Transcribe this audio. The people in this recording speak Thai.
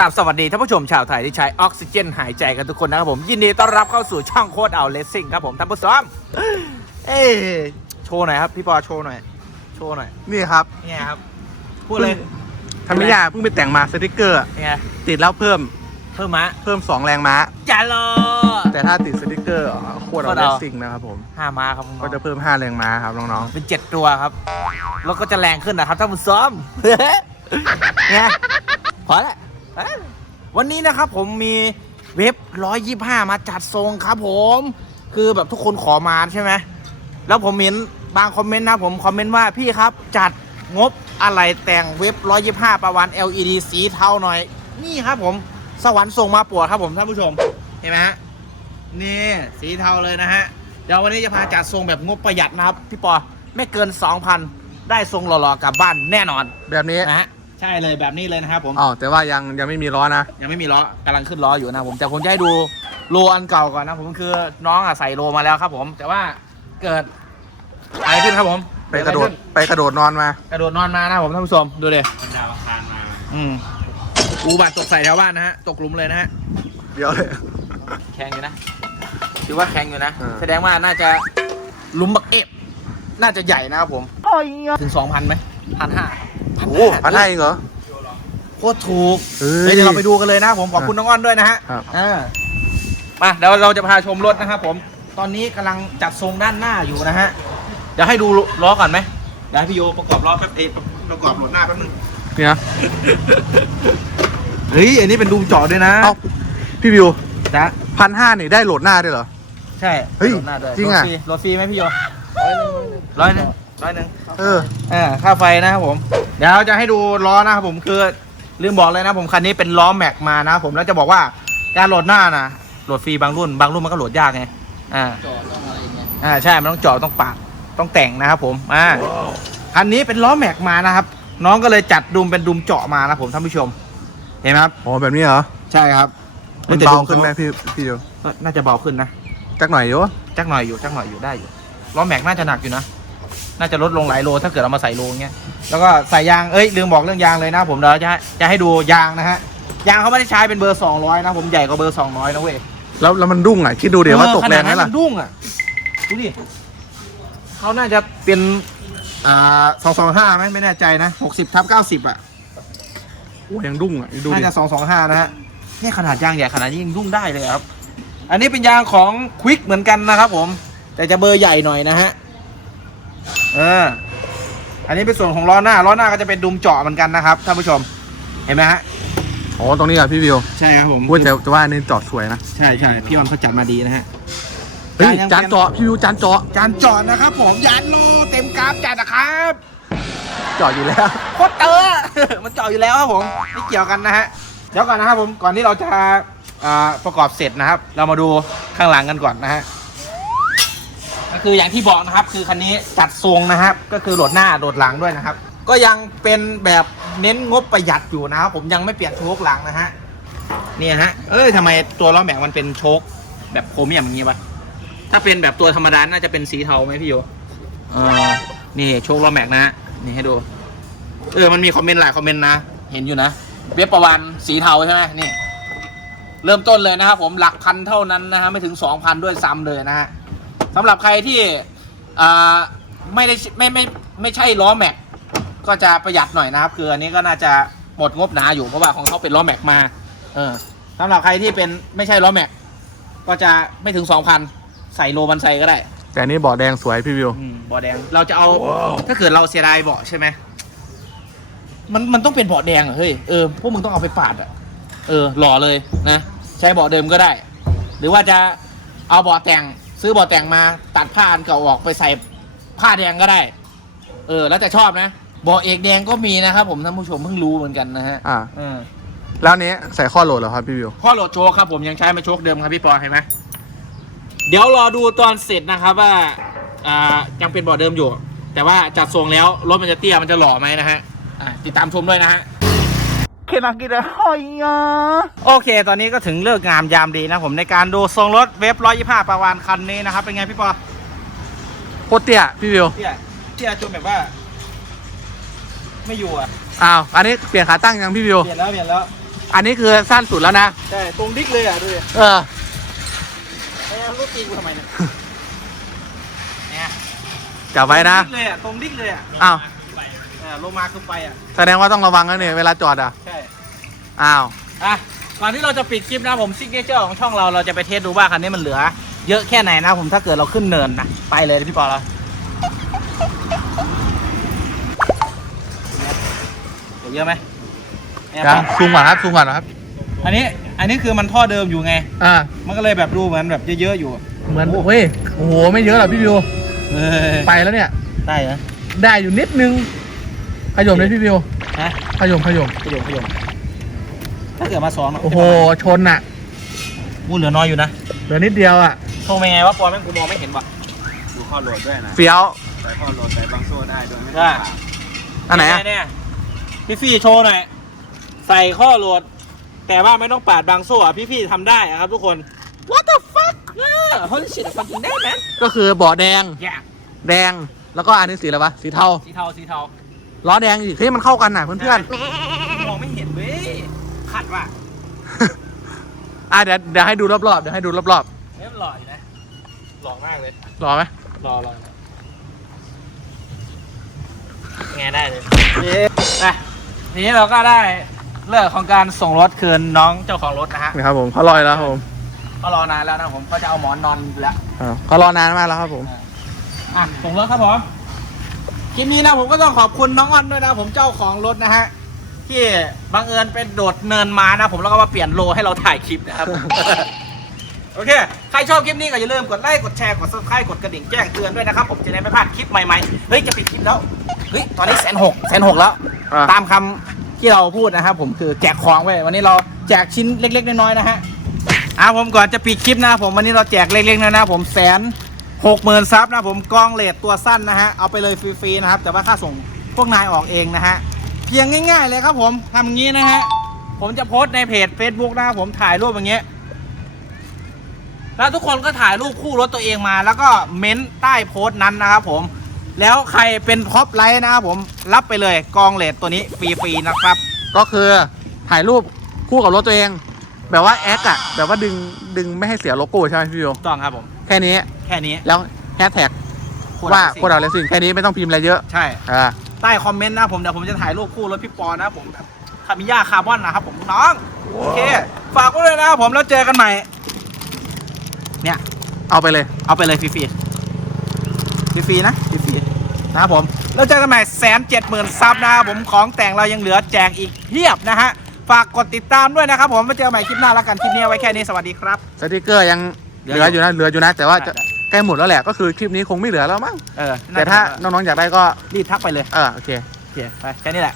ราบสวัสดีท่านผู้ชมชาวไทยที่ใช้ออกซิเจนหายใจกันทุกคนนะครับผม ยินดีต้อนรับเข้าสู่ช่องโคตรเอาเลสซิ่งครับผมท่านผู้ชมเอ้ยโชว์หน่อยครับ พี่ปอโชว์หน่อย โชว์หน่อยนี่ครับนี่ไงครับพูดเลยธรรมิยาเพิ่งไปแต่งมาสติกเกอร์นี่ไงติดแล้วเพิ่มเพิ่มมะเพิ่ม 2 แรงม้าจ้าโลแต่ถ้าติดสติกเกอร์โคตรเอาโคตรเลเอาสซิ่งนะครับผมห้ามาครับน้องๆก็จะเพิ่ม 5 แรงม้าครับน้องเป็นเจ็ดตัวครับแล้วก็จะแรงขึ้นนะครับท่านผู้ชมเนี่ยพอแล้วเอ้ย วันนี้นะครับผมมีเว็บ125มาจัดทรงครับผม คือแบบทุกคนขอมาใช่ไหมแล้วผมเห็นบางคอมเมนต์นะผมคอมเมนต์ว่าพี่ครับจัดงบอะไรแต่งเว็บ125ประวัน LED สีเทาหน่อย นี่ครับผมสวรรค์ส่งมาปวดครับผมท่านผู้ชมเห็นไหมฮะนี่สีเทาเลยนะฮะเดี๋ยววันนี้จะพาจัดทรงแบบงบประหยัดนะครับ พี่ปอไม่เกิน 2,000 ได้ทรงหล่อๆกลับบ้านแน่นอนๆแบบนี้นะฮะ ใช่เลยแบบนี้เลยนะครับผมอ๋อแต่ว่ายังยังไม่มีล้อนะ ยังไม่มีล้อกำลังขึ้นล้ออยู่นะผมแต่ผมจะให้ดูโลอันเก่าก่อนนะผมคือน้องอะใส่โลมาแล้วครับ ผม แต่ว่าเกิดอะไรขึ้นครับผมไปกระโดดเออไปกระโดดนอนมา กระโดดนอนมานะผมท่านผู้ชมดูเลยดาวอังคารมาอืมอูบัตรตกใส่แถวบ้านนะฮะตกหลุมเลยนะฮะเดี๋ยวเลย แข็งอยู่นะถือว่าแข็งอยู่นะอ่าแสดงว่าน่าจะหลุมบักเอฟน่าจะใหญ่นะครับผมถึงสองพันไหมพันห้า โอ้พันได้เหรอ โคตรถูกเฮ้เฮ้ยยเดี๋ยวเราไปดูกันเลยนะครับผมขอบคุณน้องอ้อนด้วยนะฮะครับ อ่ามาเดี๋ยวเราจะพาชมรถนะครับผม ตอนนี้กำลังจัดทรงด้านหน้าอยู่นะฮะเดี๋ยวให้ดูล้อก่อนไหมเดี๋ยวให้พี่โยประกอบล้อแป๊บเอยประกอบรถหน้าแป๊บนึงเนี่ยเฮ้ยอันนี้เป็นดูมเจาะด้วยนะเอ้าพี่วิวจ้ะพันห้านี่ได้โหลดหน้าด้วยเหรอ ใช่เฮ้ยรถหน้าด้วยจริงอะถฟรถฟรีไหมพี่โยร้อยหนึ่งร้อยหนึ่ง เออ อ่าค่าไฟนะครับผม เดี๋ยวเราจะให้ดูล้อนะครับผมคือลืมบอกเลยนะผมคันนี้เป็นล้อแม็กมานะครับผมแล้วจะบอกว่าการโหลดหน้านะโหลดฟรีบางรุ่น บางรุ่นมันก็โหลดยากไงอ่าอ่าใช่มันต้องเจาะต้องปากต้องแต่งนะครับผมอ่าคันนี้เป็นล้อแม็กมานะครับ น้องก็เลยจัดดุมเป็นดุมเจาะมานะผมท่านผู้ชม เห็นไหมครับอ๋อแบบนี้เหรอ ใช่ครับมันเบาขึ้นไหมพี่พี่วิวก็น่าจะเบาขึ้นนะจักหน่อยอยู่จักหน่อยอยู่จักหน่อยอยู่ได้อยู่ล้อแม็กน่าจะหนักอยู่นะ น่าจะลดลงหลายโล ถ้าเกิดเอามาใส่โลอย่างเงี้ยแล้วก็ใส่ยางเอ้ยลืมบอกเรื่องยางเลยนะ ผมเดี๋ยวจะให้จะให้ดูยางนะฮะยางเขาไม่ได้ใช้เป็นเบอร์200นะผมใหญ่กว่าเบอร์200นะเว้ยแล้วแล้วมันดุ้งอะคิดดูเดี๋ยวว่าตกแรงไหมขนาดล่ะนั้นมันดุ้งอะดูดิเขาน่าจะเป็นอ่า225ไหมไม่แน่ใจนะ60ทับ90อะโอ้ยังดุ้งอะดูดิน่าจะ225นะฮะนี่ขนาดยางใหญ่ขนาดนี้ยังดุ้งได้เลยครับ อันนี้เป็นยางของควิกเหมือนกันนะครับผม แต่จะเบอร์ใหญ่หน่อยนะฮะ เออ อันนี้เป็นส่วนของล้อหน้า ล้อหน้าก็จะเป็นดุมเจาะเหมือนกันนะครับท่านผู้ชม เห็นไหมฮะ อ๋อ ตรงนี้อะพี่วิวใช่ครับผม พูดแต่แต่ว่าอันนี้จอดสวยนะ ใช่ใช่พี่ออนเขาจัดมาดีนะฮะ เฮ้ย จานยังจานเจาะพี่วิวจานเจาะจานเจาะนะครับผมยานโลเต็มกราฟจัดนะครับเจาะอยู่แล้ว โคตรเตอร์มันเจาะอยู่แล้วครับผมไม่เกี่ยวกันนะฮะ เดี๋ยวก่อนนะครับผม ก่อนที่เราจะอ่าประกอบเสร็จนะครับ เรามาดูข้างหลังกันก่อนนะฮะ ก็คืออย่างที่บอกนะครับคือคันนี้จัดทรงนะครับ ก็คือโหลดหน้าโหลดหลังด้วยนะครับ ก็ยังเป็นแบบเน้นงบประหยัดอยู่นะครับผมยังไม่เปลี่ยนโชคหลังนะฮะเนี่ยฮะเอ้ยทำไมตัวล้อแม็กมันเป็นโชคแบบโครเมียมอย่างงี้ปะถ้าเป็นแบบตัวธรรมดาน่าจะเป็นสีเทาไหมพี่โยนี่โชคล้อแม็กนะฮะนี่ให้ดูเออมันมีคอมเมนต์หลายคอมเมนต์นะเห็นอยู่นะเว็บประวันสีเทาใช่ไหมนี่เริ่มต้นเลยนะครับผมหลักพันเท่านั้นนะฮะไม่ถึง2,000ด้วยซ้ำเลยนะฮะ สำหรับใครที่อ่าไม่ได้ไม่ไม่ไม่ใช่ล้อแม็กก็จะประหยัดหน่อยนะครับ คืออันนี้ก็น่าจะหมดงบหนาอยู่เพราะว่าของเขาเป็นล้อแม็กมาเออสำหรับใครที่เป็นไม่ใช่ล้อแม็กก็จะไม่ถึง2,000ใส่โลบันไซก็ได้ แต่อันนี้เบาะแดงสวยพี่วิวอืมเบาะแดงเราจะเอา ถ้าเกิดเราเสียดายเบาะใช่ไหมมันมันต้องเป็นเบาะแดงเหรอเฮ้ยเออพวกมึงต้องเอาไปปาดอะเออหล่อเลยนะ ใช้เบาะเดิมก็ได้ หรือว่าจะเอาเบาะแต่ง ซื้อเบาะแต่งมาตัดผ้าอันเก่าออกไปใส่ผ้าแดงก็ได้ เออ แล้วแต่ชอบนะเบาะเอกแดงก็มีนะครับผมท่านผู้ชมเพิ่งรู้เหมือนกันนะฮะอ่า เออแล้วอันนี้ใส่ข้อโหลดเหรอครับพี่วิว ข้อโหลดโชคครับผมยังใช้ไม่โชคเดิมครับพี่ปอเห็นไหมเดี๋ยวรอดูตอนเสร็จนะครับว่าอ่ายังเป็นเบาะเดิมอยู่ แต่ว่าจัดทรงแล้วรถมันจะเตี้ยมันจะหล่อไหมนะฮะอ่าติดตามชมด้วยนะฮะ เคนักกินหอยโอเค ตอนนี้ก็ถึงเลิกงามยามดีนะผมในการดูทรงรถเวฟร้อยยี่ห้าประวานคันนี้นะครับ เป็นไงพี่ปอโคตรเตี้ยพี่วิวเตี้ยเตี้ยจนแบบว่า ไม่อยู่อะอ้าวอันนี้เปลี่ยนขาตั้งยังพี่วิวเปลี่ยนแล้วเปลี่ยนแล้ว อันนี้คือสั้นสุดแล้วนะใช่ตรงดิ๊กเลยอะดูดิเออไอ้ลูกตีกูทำไมเนี่ยเนี่ยจับไว้นะตรงดิ๊กเลยอะตรงดิ๊กเลยอะอ้าวเออลงมาคือไปอะแสดงว่าต้องระวังนะเนี่ยเวลาจอดอะใช่ อ้าวอะก่อนที่เราจะปิดคลิปนะผมซิกเนเจอร์ของช่องเราเราจะไปเทสดูว่าคันนี้มันเหลือ เยอะแค่ไหนนะผมถ้าเกิดเราขึ้นเนินนะไปเลยพี่ปอเราเหลือเยอะไหมเนี่ยยังซูมก่อนครับซูมก่อนนะครับ อันนี้อันนี้คือมันท่อเดิมอยู่ไง อ่า มันก็เลยแบบดูเหมือนแบบเยอะๆอยู่เหมือนเฮ้ยโอ้โหไม่เยอะหรอกพี่วิวเออไปแล้วเนี่ย ได้เหรอได้อยู่นิดนึงขยมเลยพี่วิวฮะขยมขยม ขยมขยม ถ้าเกิดมาสองโอ้โห ชนอะกูเหลือน้อยอยู่นะเหลือนิดเดียวอะโชว์เป็นไงวะปอแม่งกูมองไม่เห็นว่ะดูข้อโหลดด้วยนะเฟี้ยวใส่ข้อโหลดใส่บางโซ่ได้โดยไม่ได้ต้องผ่าอันไหนอะเนี่ยพี่ฟี่โชว์หน่อยใส่ข้อโหลด แต่ว่าไม่ต้องปาดบางโซ่อะพี่ฟี่ทำได้อะครับทุกคน What the fuck เออ holy shit fucking that man ก็คือเบาะแดง yeah แดงแล้วก็อันนี้สีอะไรวะสีเทาสีเทาสีเทาล้อแดงอีกเฮ้ยมันเข้ากันน่ะเพื่อนมองไม่เห็นเว้ยขัด ว่ะๆอะเดี๋ยวเดี๋ยวให้ดูรอบๆเดี๋ยวให้ดูรอบเฮ้ยมันหล่ออยู่นะหล่อมากเลยๆรอไหมหล่อหล่อไงได้เลยนะทีนี้เราก็ได้เลิกของการส่งรถคืนน้องเจ้าของรถนะฮะนี่ครับผมเขารอยแล้วครับผมก็รอนานแล้วนะผมก็จะเอาหมอนนอนอยู่แล้ว อ่าเขารอนานมากแล้วครับผม อะส่งรถครับผมคลิปนี้นะผมก็ต้องขอบคุณน้องอ้อนด้วยนะผมเจ้าของรถนะฮะ ที่บังเอิญเป็นโดดเนินมานะผมแล้วก็มาเปลี่ยนโลให้เราถ่ายคลิปนะครับ โอเค ใครชอบคลิปนี้ก็อย่าลืมกดไลค์กดแชร์กด subscribe กดกระดิ่งแจ้งเตือนด้วยนะครับ ผมจะได้ไม่พลาดคลิปใหม่ๆ เฮ้ย จะปิดคลิปแล้ว เฮ้ย ตอนนี้แสนหกแสนหกแล้ว อะ ตามคำที่เราพูดนะครับผมคือแจกของไว้ยวันนี้เราแจกชิ้นเล็ก ๆ น้อยๆนะฮะอะผมก่อนจะปิดคลิปนะครับผมวันนี้เราแจกเล็กๆนะนะผมแสนหกหมื่นซับนะผมกล้องเลดตัวสั้นนะฮะเอาไปเลยฟรีๆนะครับแต่ว่าค่าส่งพวกนายออกเองนะฮะ เพียงง่าย ๆ เลยครับผมทำอย่างนี้นะฮะ ผมจะโพสต์ในเพจ Facebook นะครับผมถ่ายรูปอย่างเงี้ย แล้วทุกคนก็ถ่ายรูปคู่รถตัวเองมา แล้วก็เม้นใต้โพสต์นั้นนะครับผม แล้วใครเป็นท็อปไลท์นะครับผมรับไปเลยกองเลดตัวนี้ฟรีๆนะครับ ก็คือถ่ายรูปคู่กับรถตัวเอง แบบว่าแอคอะแบบว่าดึงดึงไม่ให้เสียโลโก้ใช่ไหมพี่วิวถูกต้องครับผม แค่นี้แค่นี้แล้วแฮชแท็กโคตรว่าสิโคดาเลสซิ่งแค่นี้ไม่ต้องพิมพ์อะไรเยอะใช่ อ่า ใต้คอมเมนต์นะผมเดี๋ยวผมจะถ่ายรูปคู่รถพี่ปอนะผมแบบคามิยาคาร์บอนนะครับผมน้องโอเคฝากไว้เลยนะครับผมแล้วเจอกันใหม่ เนี่ยเอาไปเลย เอาไปเลยฟรีๆฟรีๆนะฟรีๆนะครับผมแล้วเจอกันใหม่แสนเจ็ดหมื่นซับนะครับผมของแต่งเรายังเหลือแจกอีกเพียบนะฮะฝากกดติดตามด้วยนะครับผมมาเจอกันใหม่คลิปหน้าแล้วกันคลิปนี้เอาไว้แค่นี้สวัสดีครับสติกเกอร์ยังเหเหลืลือออยู่อยู่นะเหลืออยู่นะ แต่ว่าจะ ได้ ใกล้หมดแล้วแหละก็คือคลิปนี้คงไม่เหลือแล้วมั้งเออแต่ถ้าน้องๆอยากได้ก็รีบทักไปเลย เออโอเค โอเคไปแค่นี้แหละ